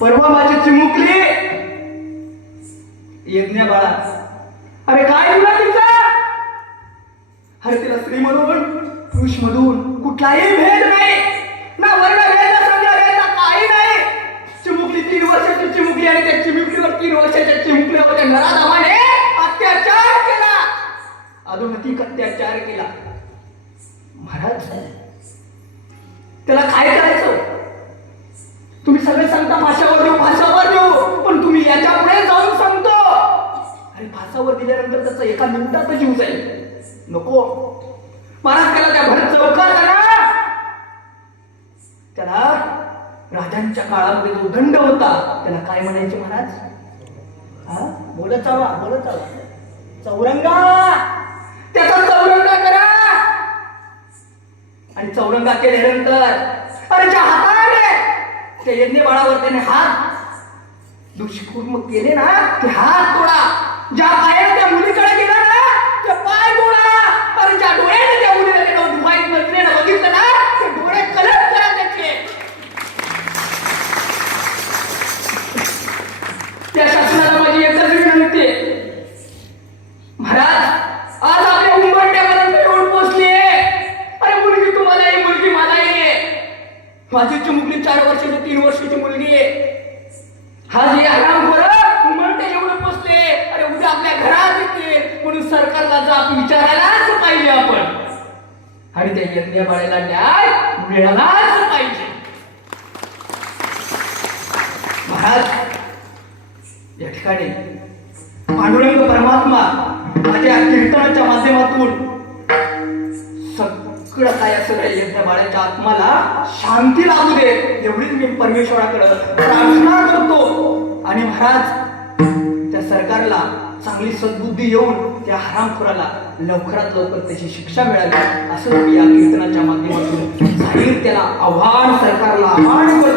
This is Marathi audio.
परवा माझी चिमुकली यज्ञ बाळा. अरे काय तुला तिचा अरे तिला स्त्री मधून पुरुष मधून कुठलाही भेद नाही. ना वर्ण भेद ना भेद ना काही नाही. चिमुकली तीन वर्षाची चिमुकली आणि त्या चिमुकलीवर तीन वर्षाच्या चिमुकलीवर त्या नराधामाने अत्याचार केला. अधोगतिक अत्याचार केला. महाराज त्याला काय करायचं तुम्ही सगळे सांगता भाषावर देऊ भाषावर देऊ पण तुम्ही याच्यापुढे जाऊन सांगतो. अरे भाषावर दिल्यानंतर त्याचा एका मिनिटात जीव जाईल. नको. महाराज त्याला त्या भरत चौकात आणा. त्याला राजांच्या काळामध्ये जो दंड होता त्याला काय म्हणायचे महाराज? हा? बोलत चावा बोलत चावा. चौरंगा! त्याचा चौरंगा करा. आणि चौरंगा केल्यानंतर अरे ज्या हाताने त्या यज्ञ बाळावर त्याने हात. दुष्कर्म केले ना ते हात तोडा. ज्या बाहेर त्या मुली माझी चिमुकली चार वर्षाची तीन वर्षाची मुलगी आहे. हा जे आराम खरं म्हणते एवढं पोहोचले अरे उद्या आपल्या घरात येते म्हणून सरकारला जात विचारायलाच पाहिजे आपण. आणि त्या यज्ञ बाळाला न्याय मिळालाच पाहिजे. महाराज या ठिकाणी पांडुरंग परमात्मा माझ्या कीर्तनाच्या माध्यमातून काय असं काही यज्ञ बाळाच्या आत्माला शांती लागू दे एवढीच मी परमेश्वराकडे प्रार्थना करतो. आणि महाराज त्या सरकारला चांगली सद्बुद्धी येऊन त्या हरामखोराला लवकरात लवकर त्याची शिक्षा मिळावी असं मी या कीर्तनाच्या माध्यमातून जाहीर त्याला आव्हान सरकारला आव्हान